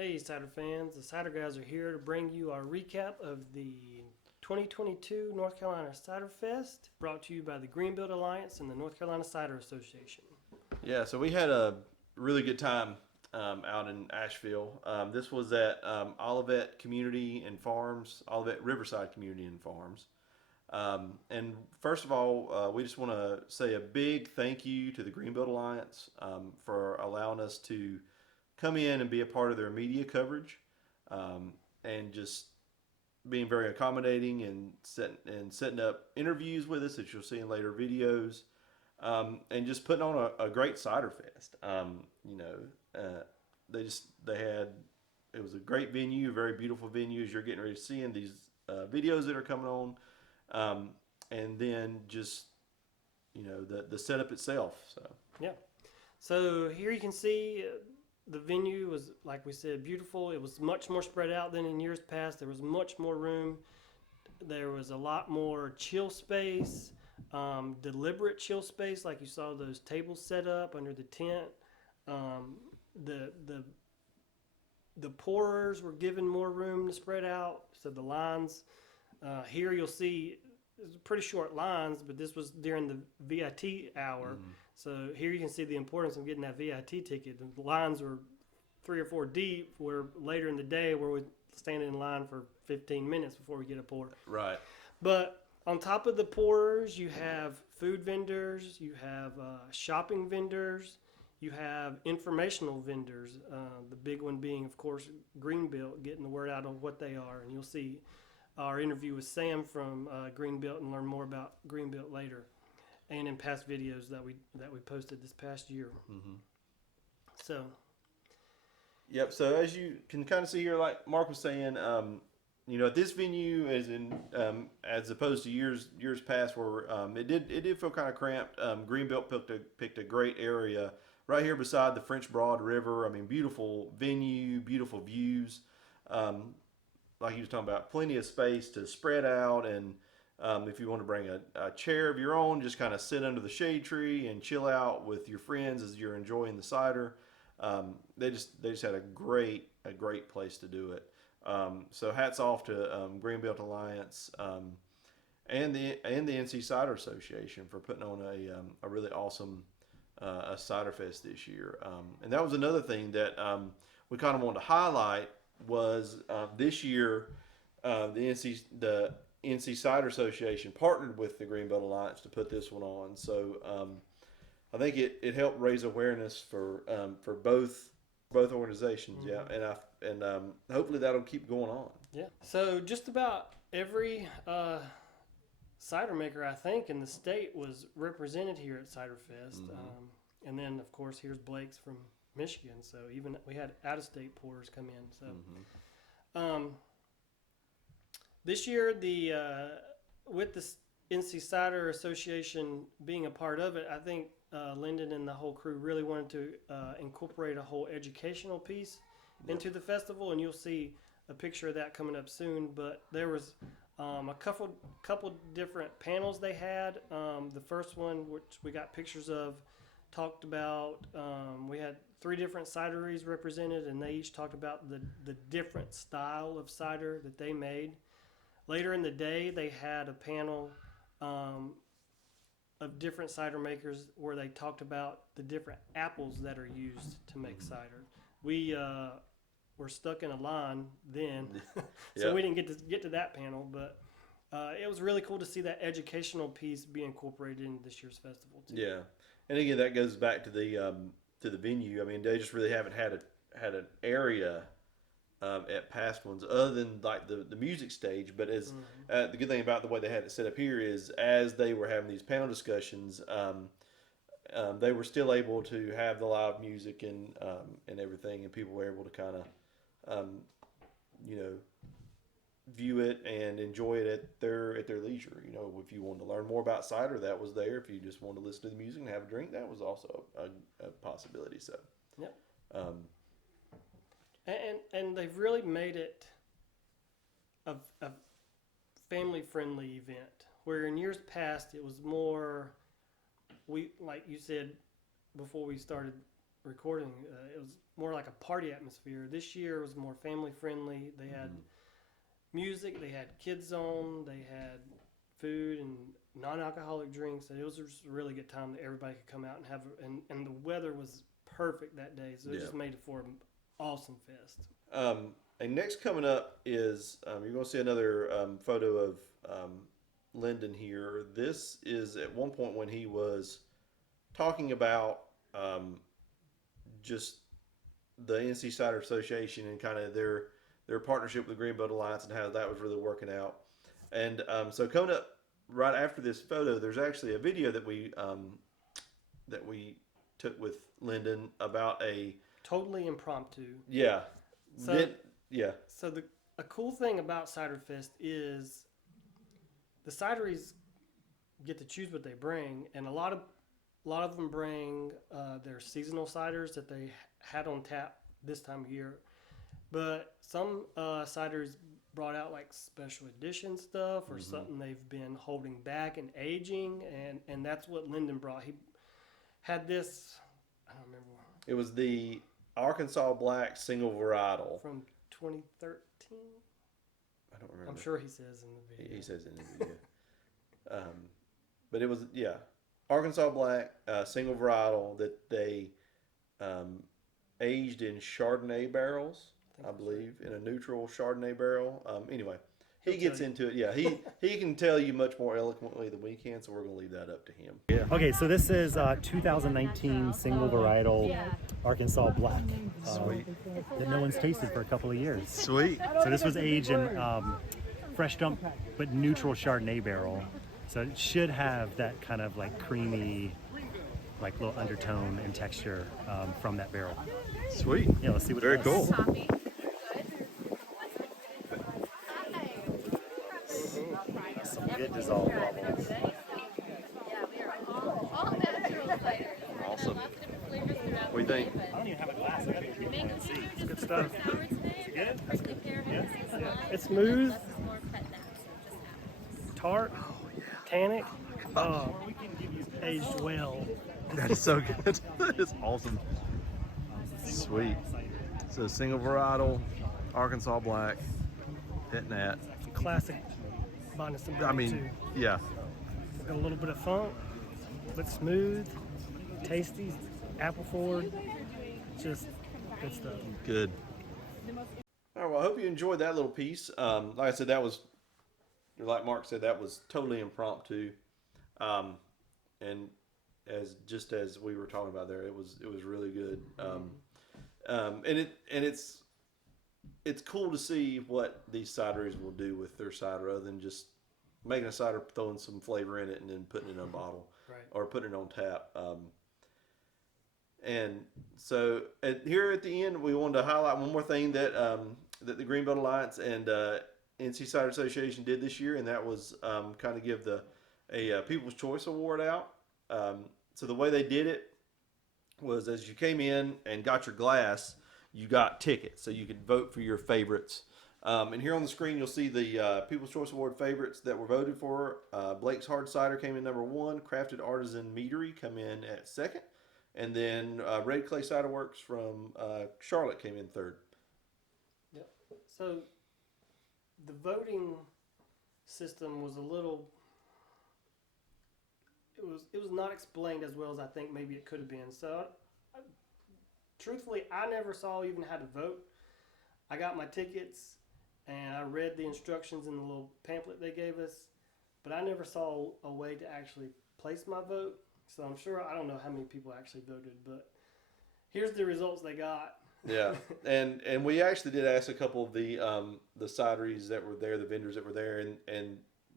Hey, Cider fans. The Cider guys are here to bring you our recap of the 2022 North Carolina CiderFest, brought to you by the Greenbelt Alliance and the North Carolina Cider Association. Yeah, so we had a really good time out in Asheville. This was at Olivet Community and Farms, Olivet Riverside Community and Farms. And first of all, we just want to say a big thank you to the Greenbelt Alliance for allowing us to come in and be a part of their media coverage, and just being very accommodating and setting up interviews with us that you'll see in later videos, and just putting on a great cider fest. They had it was a great venue, a very beautiful venue as you're getting ready to see in these videos that are coming on, and then just the setup itself. So Yeah. So here you can see the venue was, like we said, beautiful. It was much more spread out than in years past. There was much more room. There was a lot more chill space, deliberate chill space, like you saw those tables set up under the tent. Um, the the the pourers were given more room to spread out, so the lines here you'll see it's pretty short lines, but this was during the VIT hour. So here you can see the importance of getting that VIT ticket. The lines were 3 or 4 deep, where later in the day where we stand in line for 15 minutes before we get a pour. right, But on top of the pourers, you have food vendors, you have shopping vendors, you have informational vendors. The big one being, of course, Greenbelt, getting the word out on what they are. And you'll see our interview with Sam from Greenbelt and learn more about Greenbelt later, and in past videos that we posted this past year. So yep. So as you can kind of see here, like Mark was saying, at this venue, as opposed to years past, where it did feel kind of cramped. Greenbelt picked a great area right here beside the French Broad River. I mean, beautiful venue, beautiful views. Like he was talking about, plenty of space to spread out, and if you want to bring a chair of your own, just kind of sit under the shade tree and chill out with your friends as you're enjoying the cider. They just had a great place to do it. So hats off to Greenbelt Alliance, and the NC Cider Association for putting on a really awesome a cider fest this year. And that was another thing that we kind of wanted to highlight was this year the NC Cider Association partnered with the Greenbelt Alliance to put this one on. So I think it helped raise awareness for both organizations. mm-hmm. Yeah, and hopefully that'll keep going on. Yeah. So just about every cider maker, I think, in the state was represented here at CiderFest. And then, of course, here's Blake's from Michigan. So even we had out-of-state pourers come in. So this year, with the NC Cider Association being a part of it, I think Lyndon and the whole crew really wanted to incorporate a whole educational piece into the festival, and you'll see a picture of that coming up soon. But there was a couple different panels they had. The first one, which we got pictures of, talked about we had 3 different cideries represented, and they each talked about the different style of cider that they made. Later in the day, they had a panel of different cider makers where they talked about the different apples that are used to make cider. We were stuck in a line then, so we didn't get to that panel, but it was really cool to see that educational piece be incorporated into this year's festival too. Yeah, and again, that goes back to the venue. I mean, they just really haven't had an area at past ones other than like the music stage. But as the good thing about the way they had it set up here is, as they were having these panel discussions, they were still able to have the live music and everything, and people were able to kind of view it and enjoy it at their leisure. If you wanted to learn more about cider, that was there. If you just wanted to listen to the music and have a drink, that was also a possibility. So, Yep. um, And they've really made it a family-friendly event, where in years past it was more, like you said before we started recording, it was more like a party atmosphere. This year was more family friendly. They had music, they had kids zone, they had food and non-alcoholic drinks, and it was just a really good time that everybody could come out and have. And the weather was perfect that day, so it just made it for an awesome fest. And next coming up is you're going to see another photo of Lyndon here. This is at one point when he was talking about just the NC Cider Association and kind of their partnership with the Greenbelt Alliance and how that was really working out. And so coming up right after this photo, there's actually a video that we took with Lyndon about a totally impromptu. Yeah. So a cool thing about CiderFest is the cideries get to choose what they bring, and a lot of them bring their seasonal ciders that they had on tap this time of year. But some cideries brought out like special edition stuff or something they've been holding back and aging, and that's what Lyndon brought. He had this, I don't remember. It was the Arkansas Black single varietal From 2013? I don't remember. I'm sure he says in the video. He says in the video. But it was, Arkansas Black single varietal that they aged in Chardonnay barrels, I believe, in a neutral Chardonnay barrel. Anyway, he gets into it. Yeah, he can tell you much more eloquently than we can, so we're going to leave that up to him. Yeah. Okay, so this is 2019 single varietal Arkansas Black. Sweet. That no one's tasted for a couple of years. Sweet. So this was aged in fresh dump but neutral Chardonnay barrel. So it should have that kind of like creamy, like little undertone and texture from that barrel. Sweet. Yeah, let's see what Very it does. cool. Some good dissolved bubbles. Awesome. What do you think? I don't even have a glass. I gotta get people to see. It's good stuff. Is it good? Yeah. It's smooth, tart, tannic, aged well. That is so good. That is awesome. Sweet. So single varietal, Arkansas Black, hitting that. Classic Bonnison I mean, too. yeah. Got a little bit of funk, but smooth, tasty, apple forward, just good stuff. Good. All right, well, I hope you enjoyed that little piece. Like I said, that was, like Mark said, that was totally impromptu. And as we were talking about there, it was really good. And it's cool to see what these cideries will do with their cider, other than just making a cider, throwing some flavor in it, and then putting it in a bottle, Right. or putting it on tap. And so here at the end, we wanted to highlight one more thing that that the Greenbelt Alliance and NC Cider Association did this year, and that was kind of give a People's Choice Award out. So the way they did it was, as you came in and got your glass, you got tickets, so you could vote for your favorites. And here on the screen, you'll see the People's Choice Award favorites that were voted for. Blake's Hard Cider came in number 1. Crafted Artisan Meadery come in at 2nd. And then Red Clay Cider Works from Charlotte came in 3rd. Yep. So the voting system was a little. It was not explained as well as I think maybe it could have been. So, truthfully, I never saw even how to vote. I got my tickets and I read the instructions in the little pamphlet they gave us, but I never saw a way to actually place my vote. So I'm sure, I don't know how many people actually voted, but here's the results they got. Yeah, and we actually did ask a couple of the cideries that were there, the vendors that were there, and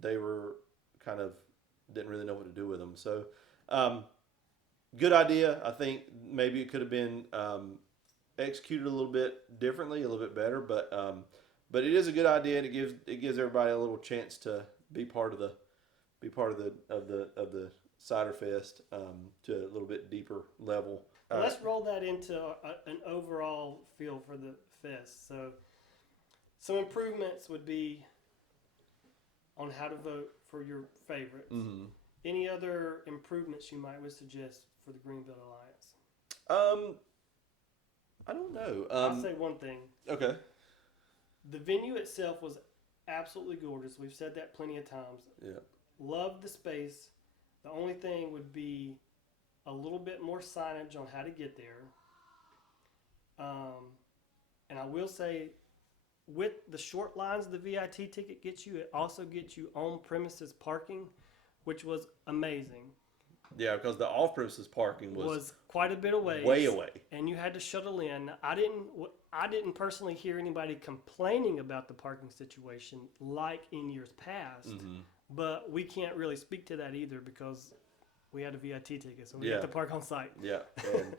they were kind of didn't really know what to do with them. So, good idea. I think maybe it could have been executed a little bit differently, a little bit better, but it is a good idea, and it gives everybody a little chance to be part of the CiderFest to a little bit deeper level. Let's roll that into an overall feel for the fest. So, some improvements would be on how to vote for your favorites. Mm-hmm. Any other improvements you might would suggest for the Greenbelt I don't know. I'll say one thing. Okay. The venue itself was absolutely gorgeous. We've said that plenty of times. Yeah. Loved the space. The only thing would be a little bit more signage on how to get there. And I will say, with the short lines the VIT ticket gets you, it also gets you on premises parking, which was amazing. Yeah, because the off-premises parking was quite a bit away. way away. And you had to shuttle in. I didn't personally hear anybody complaining about the parking situation like in years past. Mm-hmm. But we can't really speak to that either because we had a VIT ticket, so we Yeah. had to park on site. Yeah. And,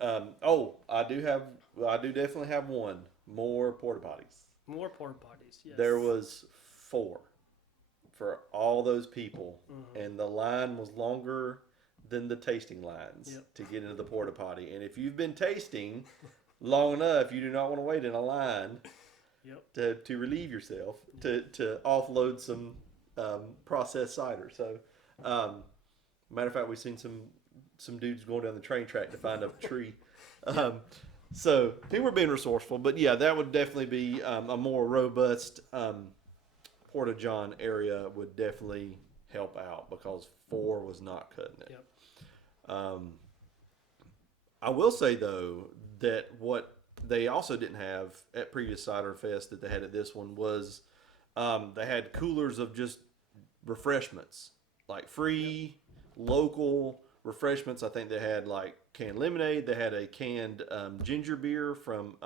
I do definitely have one more porta potties. More porta potties, yes. There was 4 for all those people, Mm-hmm. and the line was longer than the tasting lines Yep. to get into the porta potty. And if you've been tasting long enough, you do not want to wait in a line Yep. to relieve yourself, to offload some processed cider. So, matter of fact, we've seen some dudes going down the train track to find a tree. So people are being resourceful, but yeah, that would definitely be a more robust Porta John area would definitely help out because 4 was not cutting it. Yep. I will say though that what they also didn't have at previous CiderFest that they had at this one was they had coolers of just refreshments, like free local refreshments. I think they had like canned lemonade. They had a canned ginger beer from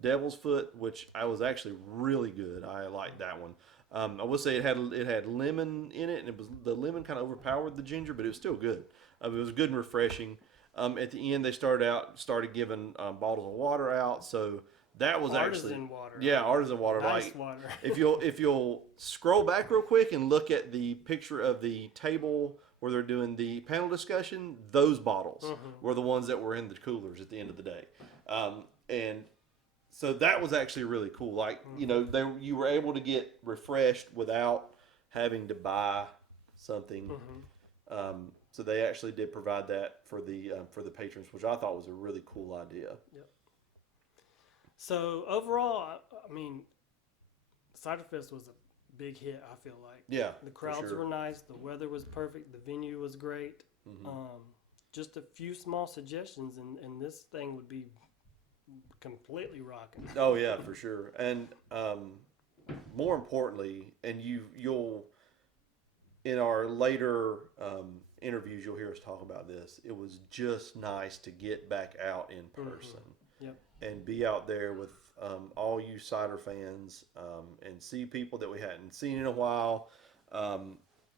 Devil's Foot, which I was actually really good. I liked that one. I will say it had lemon in it, and the lemon kind of overpowered the ginger, but it was still good. It was good and refreshing. At the end, they started giving bottles of water out, so that was artisan water. Yeah, artisan water. Nice like, water. if you'll scroll back real quick and look at the picture of the table where they're doing the panel discussion, those bottles were the ones that were in the coolers at the end of the day. And so that was actually really cool. Like, you were able to get refreshed without having to buy something. So they actually did provide that for the patrons, which I thought was a really cool idea. Yep. So overall, I mean, CiderFest was a big hit, I feel like. Yeah. The crowds were nice. The weather was perfect. The venue was great. Just a few small suggestions, and this thing would be completely rocking. Oh, yeah, for sure. And more importantly, and you'll, in our later interviews, you'll hear us talk about this. It was just nice to get back out in person. Yep. And be out there with all you cider fans and see people that we hadn't seen in a while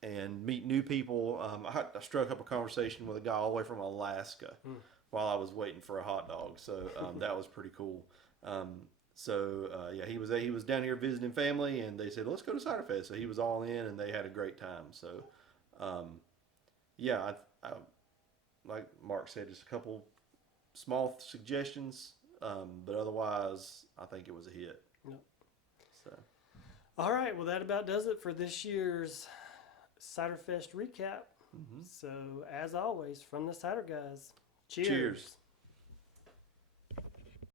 and meet new people. I struck up a conversation with a guy all the way from Alaska while I was waiting for a hot dog. So that was pretty cool. Yeah, he was down here visiting family, and they said, let's go to CiderFest. So he was all in, and they had a great time. So, yeah, I like Mark said, just a couple small suggestions. But otherwise, I think it was a hit. Yep. So, all right. Well, that about does it for this year's CiderFest recap. So, as always, from the Cider Guys, cheers.